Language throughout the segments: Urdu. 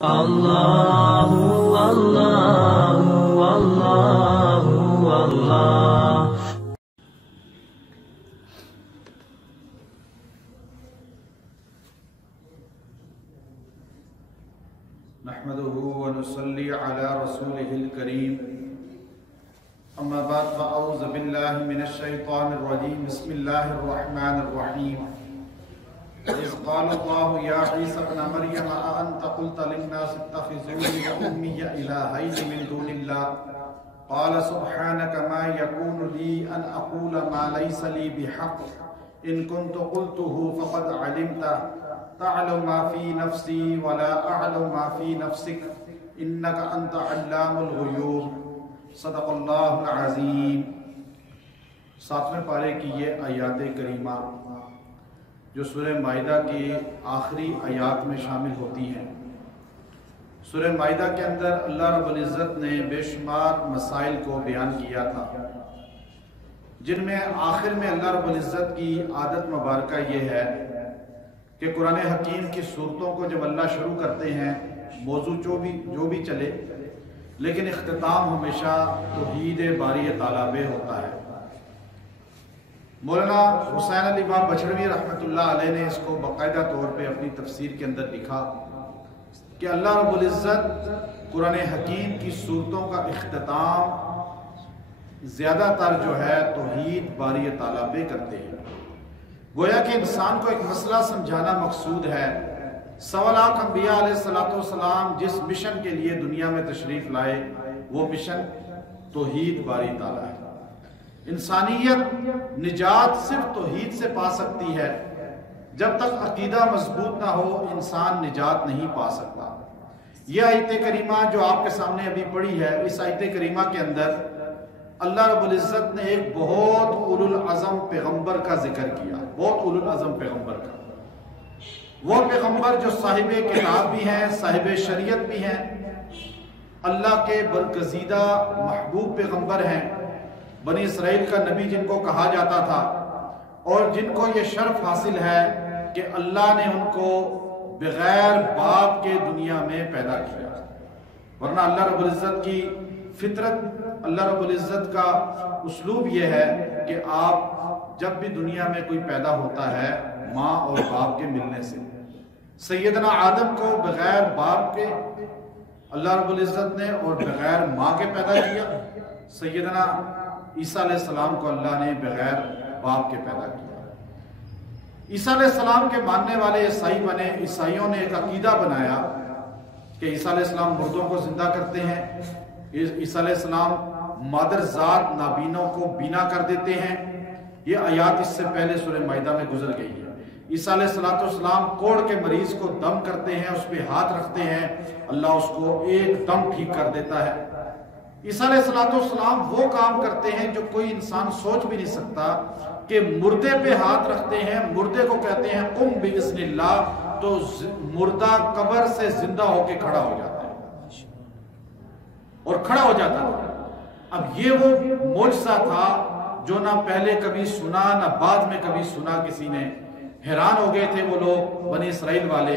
اللہ اللہ اللہ اللہ نحمده ونصلي على رسوله الكريم اما بعد فاعوذ بالله من الشيطان الرجيم بسم الله الرحمن الرحيم إذ قال الله يا عيسى ابن مريم أأنت قلت للناس اتخذوني وأمي إلهين من دون الله قال سبحانك ما يكون لي أن أقول ما ليس لي بحق إن كنت قلته فقد علمته تعلم ما في نفسي ولا أعلم ما في نفسك إنك أنت علام الغيوب صدق اللہ العظیم۔ ساتویں پارے کی یہ آیات کریمہ جو سورہ مائدہ کی آخری آیات میں شامل ہوتی ہیں۔ سورہ مائدہ کے اندر اللہ رب العزت نے بے شمار مسائل کو بیان کیا تھا، جن میں آخر میں اللہ رب العزت کی عادت مبارکہ یہ ہے کہ قرآن حکیم کی صورتوں کو جب اللہ شروع کرتے ہیں موضوع جو بھی چلے، لیکن اختتام ہمیشہ توحید باری تعالیٰ بے ہوتا ہے۔ مولانا حسین علی باب بچھڑوی رحمۃ اللہ علیہ نے اس کو باقاعدہ طور پہ اپنی تفسیر کے اندر لکھا کہ اللہ رب العزت قرآن حکیم کی صورتوں کا اختتام زیادہ تر جو ہے توحید باری تعالیٰ بے کرتے ہیں۔ گویا کہ انسان کو ایک مسئلہ سمجھانا مقصود ہے۔ 1.25 لاکھ انبیاء علیہ السلام جس مشن کے لیے دنیا میں تشریف لائے وہ مشن توحید باری تعالیٰ ہے۔ انسانیت نجات صرف توحید سے پا سکتی ہے۔ جب تک عقیدہ مضبوط نہ ہو انسان نجات نہیں پا سکتا۔ یہ آیت کریمہ جو آپ کے سامنے ابھی پڑھی ہے، اس آیت کریمہ کے اندر اللہ رب العزت نے ایک بہت اولو العزم پیغمبر کا ذکر کیا، بہت اولو العزم پیغمبر کا۔ وہ پیغمبر جو صاحب کتاب بھی ہیں، صاحب شریعت بھی ہیں، اللہ کے برگزیدہ محبوب پیغمبر ہیں، بنی اسرائیل کا نبی جن کو کہا جاتا تھا، اور جن کو یہ شرف حاصل ہے کہ اللہ نے ان کو بغیر باپ کے دنیا میں پیدا کیا۔ ورنہ اللہ رب العزت کی فطرت، اللہ رب العزت کا اسلوب یہ ہے کہ آپ جب بھی دنیا میں کوئی پیدا ہوتا ہے ماں اور باپ کے ملنے سے۔ سیدنا آدم کو بغیر باپ کے اللہ رب العزت نے اور بغیر ماں کے پیدا کیا۔ سیدنا عیسیٰ علیہ السلام کو اللہ نے بغیر باپ کے پیدا کیا۔ عیسیٰ علیہ السلام کے ماننے والے عیسائی بنے۔ عیسائیوں نے ایک عقیدہ بنایا کہ عیسیٰ علیہ السلام مردوں کو زندہ کرتے ہیں، عیسیٰ علیہ السلام مادر ذات نابینوں کو بینا کر دیتے ہیں۔ یہ آیات اس سے پہلے سورہ مائدہ میں گزر گئی ہے۔ عیسیٰ علیہ السلام کوڑ کے مریض کو دم کرتے ہیں، اس پہ ہاتھ رکھتے ہیں، اللہ اس کو ایک دم ٹھیک کر دیتا ہے۔ عیسیٰ علیہ السلام وہ کام کرتے ہیں جو کوئی انسان سوچ بھی نہیں سکتا، کہ مردے پہ ہاتھ رکھتے ہیں، مردے کو کہتے ہیں قم باذن اللہ، تو مردہ قبر سے زندہ ہو کے کھڑا ہو جاتا ہے اور کھڑا ہو جاتا ہے۔ اب یہ وہ معجزہ تھا جو نہ پہلے کبھی سنا نہ بعد میں کبھی سنا کسی نے۔ حیران ہو گئے تھے وہ لوگ بنی اسرائیل والے،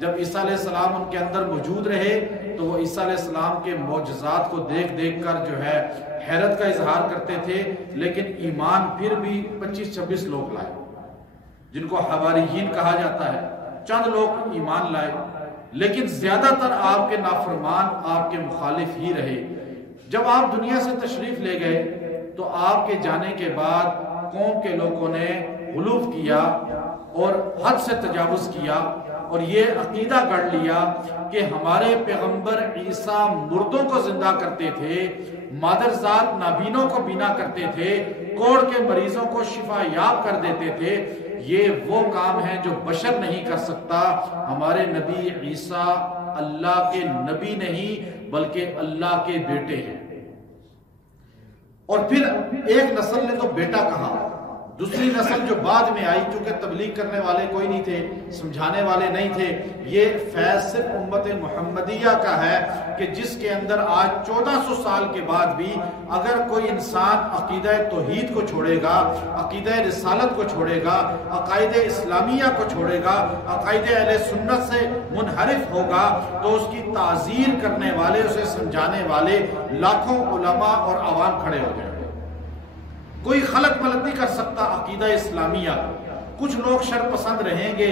جب عیسیٰ علیہ السلام ان کے اندر موجود رہے تو وہ عیسیٰ علیہ السلام کے معجزات کو دیکھ دیکھ کر جو ہے حیرت کا اظہار کرتے تھے، لیکن ایمان پھر بھی 25-26 لوگ لائے، جن کو حواریین کہا جاتا ہے۔ چند لوگ ایمان لائے، لیکن زیادہ تر آپ کے نافرمان، آپ کے مخالف ہی رہے۔ جب آپ دنیا سے تشریف لے گئے تو آپ کے جانے کے بعد قوم کے لوگوں نے غلو کیا اور حد سے تجاوز کیا، اور یہ عقیدہ گڑھ لیا کہ ہمارے پیغمبر عیسیٰ مردوں کو زندہ کرتے تھے، مادر ذات نابینوں کو بینا کرتے تھے، کوڑ کے مریضوں کو شفا یاب کر دیتے تھے۔ یہ وہ کام ہے جو بشر نہیں کر سکتا۔ ہمارے نبی عیسیٰ اللہ کے نبی نہیں بلکہ اللہ کے بیٹے ہیں۔ اور پھر ایک نسل نے تو بیٹا کہا، دوسری نسل جو بعد میں آئی، چونکہ تبلیغ کرنے والے کوئی نہیں تھے، سمجھانے والے نہیں تھے، یہ فیض صرف امت محمدیہ کا ہے کہ جس کے اندر آج 1400 سال کے بعد بھی اگر کوئی انسان عقیدہ توحید کو چھوڑے گا، عقیدہ رسالت کو چھوڑے گا، عقائد اسلامیہ کو چھوڑے گا، عقائد اہل سنت سے منحرف ہوگا، تو اس کی تعزیر کرنے والے، اسے سمجھانے والے لاکھوں علماء اور عوام کھڑے ہو جائیں گے۔ کوئی خلط ملط نہیں کر سکتا عقیدہ اسلامیہ۔ کچھ لوگ شر پسند رہیں گے،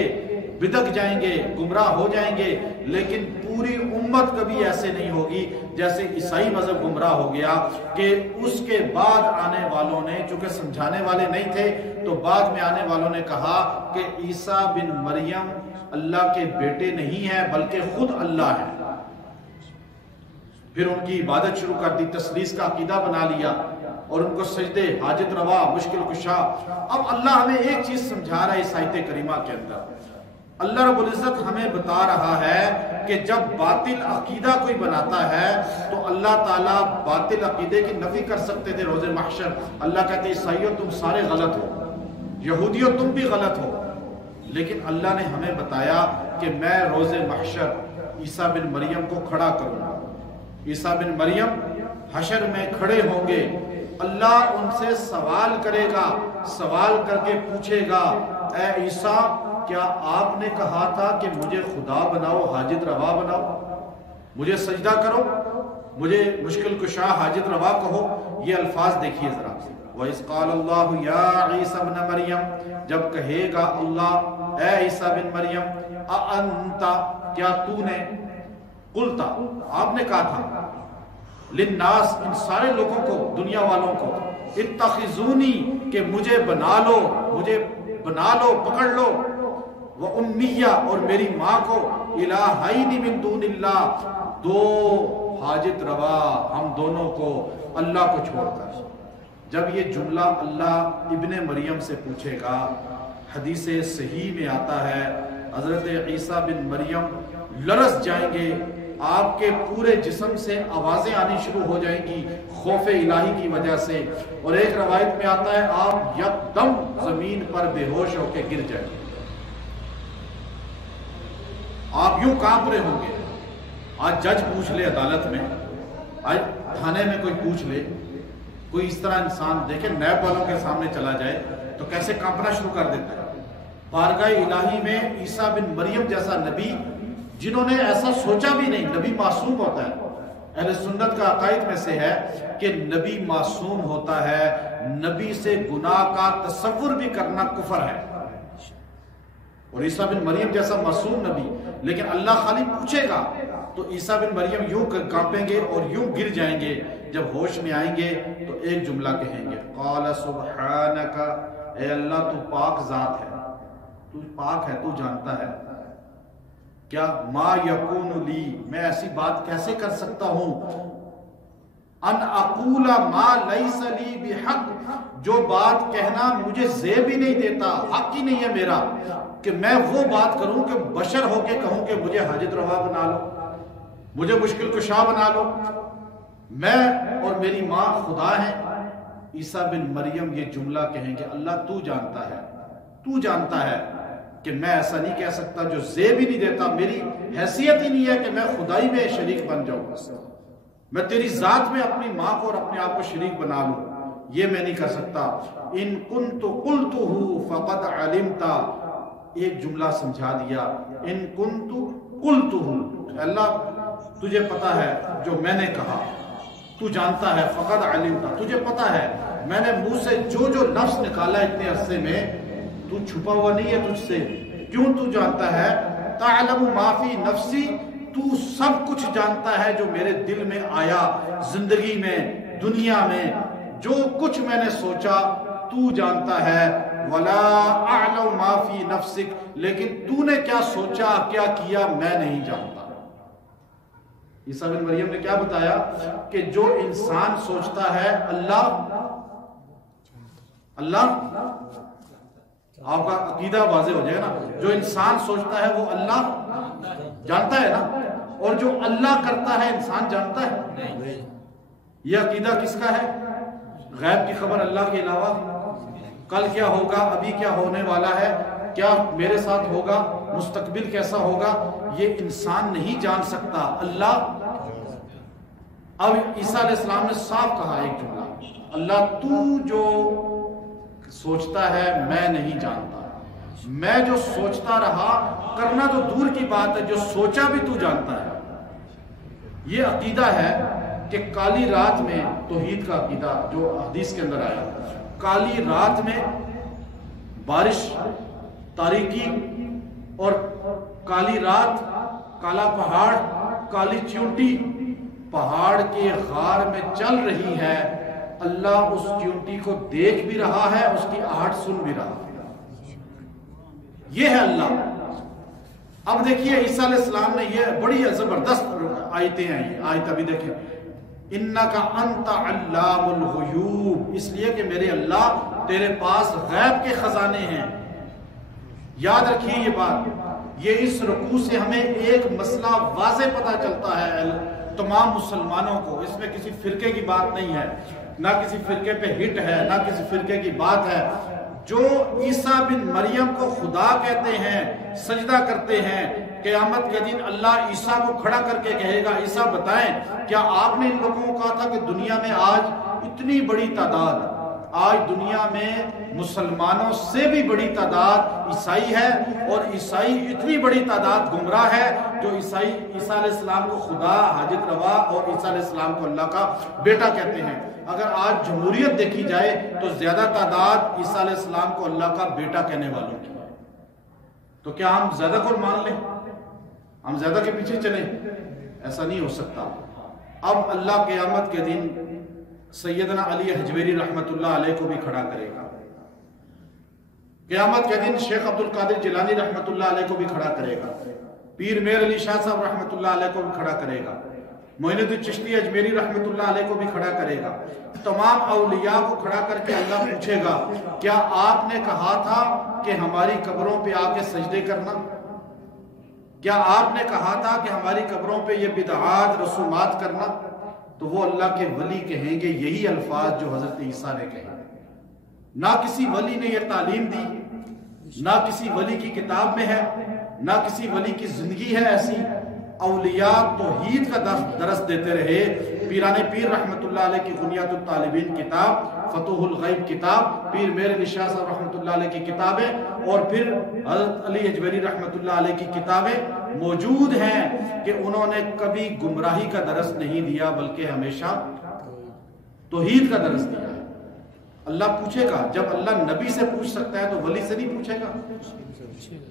بدک جائیں گے، گمراہ ہو جائیں گے، لیکن پوری امت کبھی ایسے نہیں ہوگی جیسے عیسائی مذہب گمراہ ہو گیا کہ اس کے بعد آنے والوں نے چونکہ سمجھانے والے نہیں تھے، تو بعد میں آنے والوں نے کہا کہ عیسیٰ بن مریم اللہ کے بیٹے نہیں ہیں بلکہ خود اللہ ہے۔ پھر ان کی عبادت شروع کر دی، تثلیث کا عقیدہ بنا لیا، اور ان کو سجدے، حاجت روا، مشکل کشا۔ اب اللہ ہمیں ایک چیز سمجھا رہا ہے اس آیت کریمہ کے اندر، اللہ رب العزت ہمیں بتا رہا ہے کہ جب باطل عقیدہ کوئی بناتا ہے تو اللہ تعالیٰ باطل عقیدے کی نفی کر سکتے تھے روز محشر۔ اللہ کہتے عیسائیوں تم سارے غلط ہو، یہودیوں تم بھی غلط ہو، لیکن اللہ نے ہمیں بتایا کہ میں روز محشر عیسیٰ بن مریم کو کھڑا کروں گا۔ عیسیٰ بن مریم حشر میں کھڑے ہوں گے، اللہ ان سے سوال کرے گا، سوال کر کے پوچھے گا، اے عیسیٰ کیا آپ نے کہا تھا کہ مجھے خدا بناؤ، حاجت روا بناؤ، مجھے سجدہ کرو، مجھے مشکل کشا، حاجت روا کہو؟ یہ الفاظ دیکھیے ذرا۔ وَإِذْ قَالَ اللَّهُ يَا عِيسَى ابْنَ مَرْيَمَ، جب کہے گا اللہ اے عیسیٰ بن مریم، أَأَنْتَ کیا تو نے، قُلْتَ آپ نے کہا تھا، للناس ان سارے لوگوں کو، دنیا والوں کو، اتخذونی کہ مجھے بنا لو، مجھے بنا لو، پکڑ لو، وَأُمِّيَّ اور میری ماں کو، الہین من دون اللہ دو حاجت روا ہم دونوں کو اللہ کو چھوڑ کر۔ جب یہ جملہ اللہ ابن مریم سے پوچھے گا، حدیث صحیح میں آتا ہے حضرت عیسیٰ بن مریم لرز جائیں گے، آپ کے پورے جسم سے آوازیں آنی شروع ہو جائیں گی خوف الہی کی وجہ سے، اور ایک روایت میں آتا ہے آپ یکدم زمین پر بے ہوش ہو کے گر جائیں گے، آپ یوں کانپ رہے ہوں گے۔ آج جج پوچھ لے عدالت میں، آج تھانے میں کوئی پوچھ لے، کوئی اس طرح انسان دیکھیں نیب والوں کے سامنے چلا جائے تو کیسے کانپنا شروع کر دیتا ہے۔ بارگاہ الہی میں عیسیٰ بن مریم جیسا نبی، جنہوں نے ایسا سوچا بھی نہیں، نبی معصوم ہوتا ہے، اہل سنت کا عقائد میں سے ہے کہ نبی معصوم ہوتا ہے، نبی سے گناہ کا تصور بھی کرنا کفر ہے، اور عیسیٰ بن مریم جیسا معصوم نبی، لیکن اللہ خالی پوچھے گا تو عیسیٰ بن مریم یوں کانپیں گے اور یوں گر جائیں گے۔ جب ہوش میں آئیں گے تو ایک جملہ کہیں گے، قال سبحانک، اے اللہ تو پاک ذات ہے، تو پاک ہے، تو جانتا ہے کیا، ما یکون لی میں ایسی بات کیسے کر سکتا ہوں، ان اقول ما لیس لی بحق جو بات کہنا مجھے زیب ہی نہیں دیتا، حق ہی نہیں ہے میرا کہ میں وہ بات کروں کہ بشر ہو کے کہوں کہ مجھے حاجت روا بنا لو، مجھے مشکل کشا بنا لو، میں اور میری ماں خدا ہیں۔ عیسیٰ بن مریم یہ جملہ کہیں گے، اللہ تو جانتا ہے، تو جانتا ہے کہ میں ایسا نہیں کہہ سکتا جو زیب ہی نہیں دیتا، میری حیثیت ہی نہیں ہے کہ میں خدائی میں شریک بن جاؤں، میں تیری ذات میں اپنی ماں کو اور اپنے آپ کو شریک بنا لوں، یہ میں نہیں کر سکتا۔ ان کنت قلتہ فقد علمت، ایک جملہ سمجھا دیا، ان کنت قلتہ، اللہ تجھے پتا ہے جو میں نے کہا، تو جانتا ہے، فقد علمت تجھے پتا ہے میں نے منہ سے جو جو لفظ نکالا اتنے عرصے میں، تو چھپا ہوا نہیں ہے تجھ سے، کیوں تو جانتا ہے، تعلم ما فی نفسی تو سب کچھ جانتا ہے جو میرے دل میں آیا، زندگی میں، دنیا میں جو کچھ میں نے سوچا تو جانتا ہے، ولا اعلم ما فی نفسک لیکن تو نے کیا سوچا کیا کیا میں نہیں جانتا۔ عیسیٰ بن مریم نے کیا بتایا کہ جو انسان سوچتا ہے اللہ آپ کا عقیدہ واضح ہو جائے نا، جو انسان سوچتا ہے وہ اللہ جانتا ہے نا، اور جو اللہ کرتا ہے انسان جانتا ہے۔ یہ عقیدہ کس کا ہے؟ غیب کی خبر اللہ کے علاوہ کل کیا ہوگا، ابھی کیا ہونے والا ہے، کیا میرے ساتھ ہوگا، مستقبل کیسا ہوگا، یہ انسان نہیں جان سکتا، اللہ۔ اب عیسیٰ علیہ السلام نے صاف کہا ایک جملہ، اللہ تو جو سوچتا ہے میں نہیں جانتا، میں جو سوچتا رہا، کرنا تو دور کی بات ہے، جو سوچا بھی تو جانتا ہے۔ یہ عقیدہ ہے کہ کالی رات میں، توحید کا عقیدہ جو حدیث کے اندر آیا، کالی رات میں بارش، تاریکی اور کالی رات، کالا پہاڑ، کالی چیونٹی پہاڑ کے غار میں چل رہی ہے، اللہ اس چیونٹی کو دیکھ بھی رہا ہے، اس کی آہٹ سن بھی رہا ہے، یہ ہے اللہ۔ اب دیکھیے عیسیٰ علیہ السلام نے، یہ بڑی زبردست آیتیں ہیں، یہ آیت ابھی دیکھیں، اِنَّكَ أَنْتَ عَلَّامُ الْغُیُوبِ، اس لیے کہ میرے اللہ تیرے پاس غیب کے خزانے ہیں۔ یاد رکھیے یہ بات، یہ اس رکوع سے ہمیں ایک مسئلہ واضح پتہ چلتا ہے تمام مسلمانوں کو، اس میں کسی فرقے کی بات نہیں ہے، نہ کسی فرقے پہ ہٹ ہے، نہ کسی فرقے کی بات ہے۔ جو عیسیٰ بن مریم کو خدا کہتے ہیں، سجدہ کرتے ہیں، قیامت کے دن اللہ عیسیٰ کو کھڑا کر کے کہے گا، عیسیٰ بتائیں کیا آپ نے ان لوگوں کو کہا تھا کہ دنیا میں آج اتنی بڑی تعداد، آج دنیا میں مسلمانوں سے بھی بڑی تعداد عیسائی ہے، اور عیسائی اتنی بڑی تعداد گمراہ ہے جو عیساء علیہ السلام کو خدا، حاجت روا، اور عیسیٰ علیہ السلام کو اللہ کا بیٹا کہتے ہیں۔ اگر آج جمہوریت دیکھی جائے تو زیادہ تعداد عیسیٰ علیہ السلام کو اللہ کا بیٹا کہنے والوں کی ہے، تو کیا ہم زیادہ کو مان لیں، ہم زیادہ کے پیچھے چلیں؟ ایسا نہیں ہو سکتا۔ اب اللہ قیامت کے دن سیدنا علی حجویری رحمت اللہ علیہ کو بھی کھڑا کرے گا، قیامت کے دن شیخ عبد القادر جیلانی رحمت اللہ علیہ کو بھی کھڑا کرے گا، پیر میر علی شاہ صاحب رحمت اللہ علیہ کو بھی کھڑا کرے گا، معین الدین چشتی اجمیری رحمت اللہ علیہ کو بھی کھڑا کرے گا، تمام اولیاء کو کھڑا کر کے اللہ پوچھے گا، کیا آپ نے کہا تھا کہ ہماری قبروں پہ آ کے سجدے کرنا؟ کیا آپ نے کہا تھا کہ ہماری قبروں پہ یہ بدعات، رسومات کرنا؟ تو وہ اللہ کے ولی کہیں گے یہی الفاظ جو حضرت عیسیٰ نے کہے۔ نہ کسی ولی نے یہ تعلیم دی، نہ کسی ولی کی کتاب میں ہے، نہ کسی ولی کی زندگی ہے ایسی۔ اولیاء توحید کا درس دیتے رہے، پیران پیر رحمت اللہ علیہ کی غنیات الطالبین کتاب، فتوح الغیب کتاب، پیر میر علی شاہ صاحب رحمت اللہ علیہ کی کتابیں، اور پھر حضرت علی حجویری رحمت اللہ علیہ کی کتابیں موجود ہیں کہ انہوں نے کبھی گمراہی کا درس نہیں دیا بلکہ ہمیشہ توحید کا درس دیا ہے۔ اللہ پوچھے گا، جب اللہ نبی سے پوچھ سکتا ہے تو ولی سے نہیں پوچھے گا؟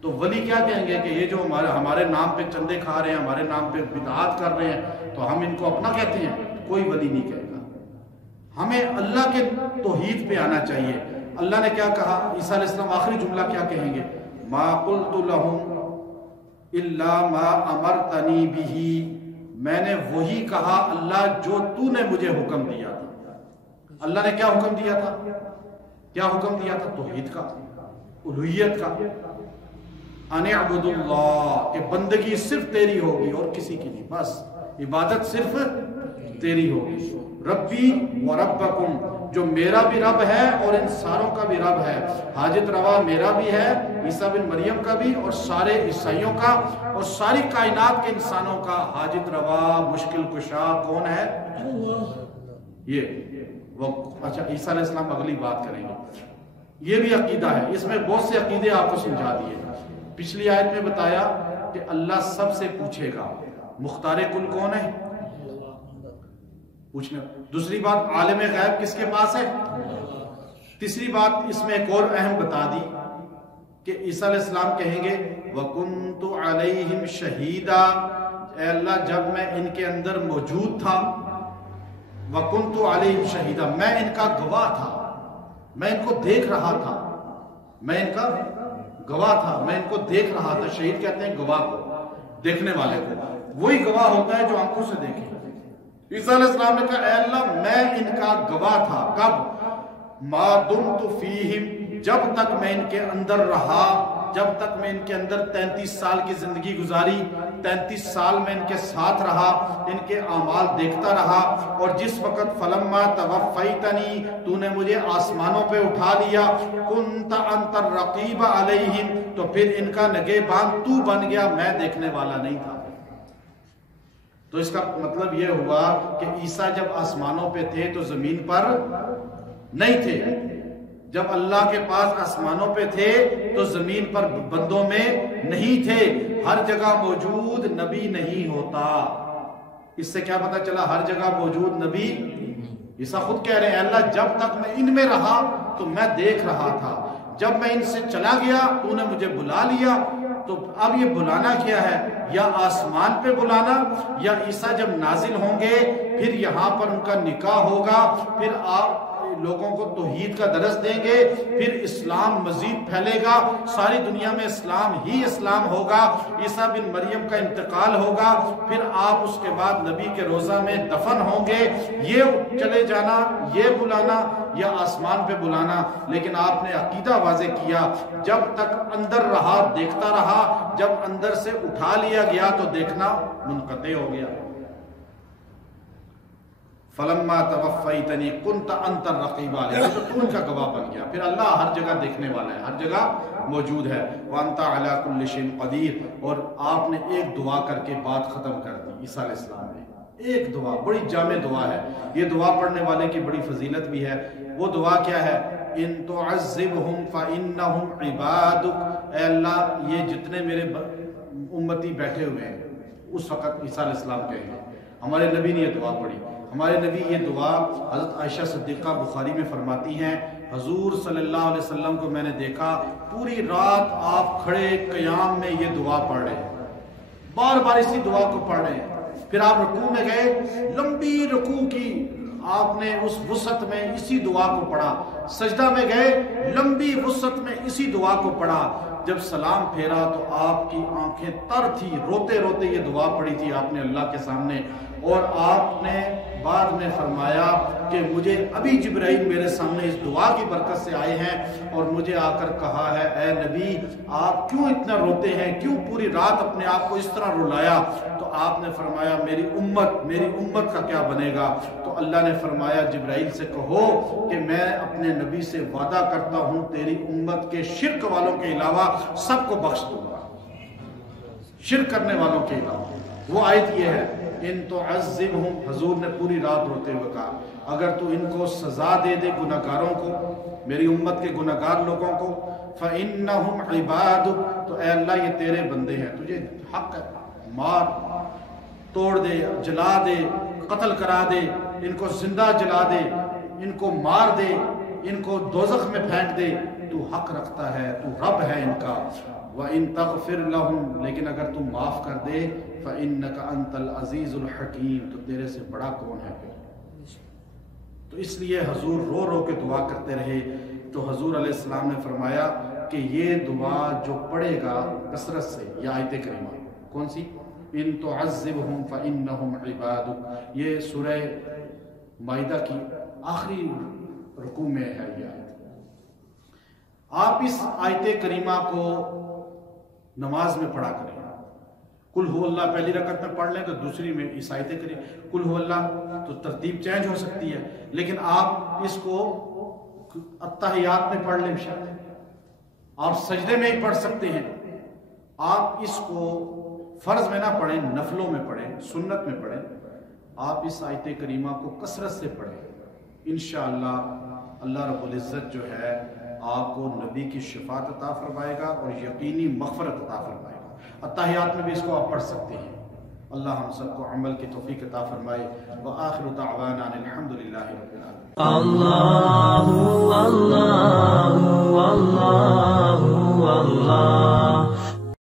تو ولی کیا کہیں گے کہ یہ جو ہمارے نام پہ چندے کھا رہے ہیں، ہمارے نام پہ بدعات کر رہے ہیں، تو ہم ان کو اپنا کہتے ہیں؟ کوئی ولی نہیں کہے گا۔ ہمیں اللہ کے توحید پہ آنا چاہیے۔ اللہ نے کیا کہا؟ عیسیٰ علیہ السلام آخری جملہ کیا کہیں گے؟ ما قلت لهم الا ما امرتنی به، میں نے وہی کہا اللہ جو تو نے مجھے حکم دیا تھا۔ اللہ نے کیا حکم دیا تھا؟ کیا حکم دیا تھا؟ توحید کا، الوہیت کا، ان اعبد اللہ، کہ بندگی صرف تیری ہوگی اور کسی کی نہیں، بس عبادت صرف تیری ہوگی۔ ربی و ربکم، جو میرا بھی رب ہے اور ان ساروں کا بھی رب ہے، حاجت روا میرا بھی ہے، عیسیٰ بن مریم کا بھی، اور سارے عیسائیوں کا، اور ساری کائنات کے انسانوں کا حاجت روا، مشکل کشا کون ہے؟ یہ وہ اچھا عیسیٰ علیہ السلام اگلی بات کریں گے۔ یہ بھی عقیدہ ہے، اس میں بہت سے عقیدے آپ کو سمجھا دیے۔ پچھلی آیت میں بتایا کہ اللہ سب سے پوچھے گا، مختار کل کون ہے؟ پوچھنے۔ دوسری بات، عالم غیب کس کے پاس ہے؟ تیسری بات اس میں ایک اور اہم بتا دی کہ عیسیٰ علیہ السلام کہیں گے وَكُنْتُ عَلَيْهِمْ شَهِيدًا، اے اللہ جب میں ان کے اندر موجود تھا، وَكُنْتُ عَلَيْهِمْ شَهِيدًا، میں ان کا گواہ تھا، میں ان کو دیکھ رہا تھا، میں ان کا گواہ تھا، میں ان کو دیکھ رہا تھا۔ شہید کہتے ہیں گواہ کو، دیکھنے والے کو، وہی گواہ ہوتا ہے جو آنکھوں سے دیکھے۔ عیسیٰ علیہ السلام نے کہا اے اللہ میں ان کا گواہ تھا، کب؟ ما دمت فیہم، جب تک میں ان کے اندر رہا، جب تک میں ان کے اندر 33 سال کی زندگی گزاری، 33 سال میں ان کے ساتھ رہا، ان کے اعمال دیکھتا رہا، اور جس وقت فلما توفیتنی، تو نے مجھے آسمانوں پہ اٹھا لیا، کنت انت الرقیب علیہم، تو پھر ان کا نگہبان تو بن گیا، میں دیکھنے والا نہیں تھا۔ تو اس کا مطلب یہ ہوا کہ عیسیٰ جب آسمانوں پہ تھے تو زمین پر نہیں تھے، جب اللہ کے پاس آسمانوں پہ تھے تو زمین پر بندوں میں نہیں تھے۔ ہر جگہ موجود نبی نہیں ہوتا۔ اس سے کیا پتہ چلا؟ ہر جگہ موجود نبی، عیسیٰ خود کہہ رہے ہیں اللہ جب تک میں ان میں رہا تو میں دیکھ رہا تھا، جب میں ان سے چلا گیا تو نے مجھے بلا لیا۔ تو اب یہ بلانا کیا ہے؟ یا آسمان پہ بلانا، یا عیسیٰ جب نازل ہوں گے پھر یہاں پر ان کا نکاح ہوگا، پھر آپ لوگوں کو توحید کا درس دیں گے، پھر اسلام مزید پھیلے گا، ساری دنیا میں اسلام ہی اسلام ہوگا، عیسیٰ بن مریم کا انتقال ہوگا، پھر آپ اس کے بعد نبی کے روضہ میں دفن ہوں گے۔ یہ چلے جانا، یہ بلانا، یا آسمان پہ بلانا۔ لیکن آپ نے عقیدہ واضح کیا، جب تک اندر رہا دیکھتا رہا، جب اندر سے اٹھا لیا گیا تو دیکھنا منقطع ہو گیا۔ فلما توفیتنی کنت انت الرقیب علیہم، تو ان کا گواہ بن گیا۔ پھر اللہ ہر جگہ دیکھنے والا ہے، ہر جگہ موجود ہے۔ وانت علی کل شیء قدیر، اور آپ نے ایک دعا کر کے بات ختم کر دی۔ عیسیٰ علیہ السلام نے ایک دعا، بڑی جامع دعا ہے، یہ دعا پڑھنے والے کی بڑی فضیلت بھی ہے۔ وہ دعا کیا ہے؟ ان تعذبہم فانہم عبادک، اے اللہ یہ جتنے میرے امتی بیٹھے ہوئے ہیں، اس وقت عیسیٰ علیہ السلام کہیں گے، ہمارے نبی نے یہ دعا پڑھی۔ ہمارے نبی یہ دعا حضرت عائشہ صدیقہ بخاری میں فرماتی ہیں، حضور صلی اللہ علیہ وسلم کو میں نے دیکھا پوری رات آپ کھڑے قیام میں یہ دعا پڑھ رہے ہیں، بار بار اسی دعا کو پڑھ رہے ہیں۔ پھر آپ رکوع میں گئے، لمبی رکوع کی، آپ نے اس وسعت میں اسی دعا کو پڑھا۔ سجدہ میں گئے، لمبی وسعت میں اسی دعا کو پڑھا۔ جب سلام پھیرا تو آپ کی آنکھیں تر تھی، روتے روتے یہ دعا پڑھی تھی آپ نے اللہ کے سامنے، اور آپ نے بعد میں فرمایا کہ مجھے ابھی جبرائیل میرے سامنے اس دعا کی برکت سے آئے ہیں اور مجھے آ کر کہا ہے اے نبی آپ کیوں اتنا روتے ہیں، کیوں پوری رات اپنے آپ کو اس طرح رلایا؟ تو آپ نے فرمایا میری امت کا کیا بنے گا؟ تو اللہ نے فرمایا جبرائیل سے کہو کہ میں اپنے نبی سے وعدہ کرتا ہوں تیری امت کے شرک والوں کے علاوہ سب کو بخش دوں گا، شرک کرنے والوں کے علاوہ۔ وہ آیت یہ ہے ان تعذبہم، حضور نے پوری رات روتے ہوئے کہا اگر تو ان کو سزا دے دے گناہگاروں کو، میری امت کے گناہگار لوگوں کو، فإنہم عبادک، تو اے اللہ یہ تیرے بندے ہیں، تجھے حق ہے، مار توڑ دے، جلا دے، قتل کرا دے، ان کو زندہ جلا دے، ان کو مار دے، ان کو دوزخ میں پھینک دے، تو حق رکھتا ہے، تو رب ہے ان کا۔ وَإِن تَغْفِرْ لَهُمْ، لیکن اگر تم معاف کر دے، فَإِنَّكَ أَنْتَ الْعَزِيزُ الْحَكِيمُ، تو تیرے سے بڑا کون ہے پھر؟ تو اس لیے حضور رو رو کے دعا کرتے رہے۔ تو حضور علیہ السلام نے فرمایا کہ یہ دعا جو پڑھے گا کثرت سے، یہ آیت کریمہ کون سی؟ ان تعذبہم فإنہم عبادک، یہ سورہ مائدہ کی آخری رکوع میں ہے یہ آیت۔ آپ اس آیت کریمہ کو نماز میں پڑھا کریں، قل هو اللہ پہلی رکعت میں پڑھ لیں تو دوسری میں اس آیت کریمہ قل هو اللہ، تو ترتیب چینج ہو سکتی ہے، لیکن آپ اس کو التحیات میں پڑھ لیں، آپ سجدے میں ہی پڑھ سکتے ہیں۔ آپ اس کو فرض میں نہ پڑھیں، نفلوں میں پڑھیں، سنت میں پڑھیں، آپ اس آیت کریمہ کو کثرت سے پڑھیں، انشاءاللہ اللہ رب العزت جو ہے آپ کو نبی کی شفاعت عطا فرمائے گا اور یقینی مغفرت عطا فرمائے گا۔ التحیات میں بھی اس کو آپ پڑھ سکتے ہیں۔ اللہ ہم سب کو عمل کی توفیق عطا فرمائے۔ وآخر دعوانا ان الحمدللہ رب العالمین۔ اللہ اللہ اللہ اللہ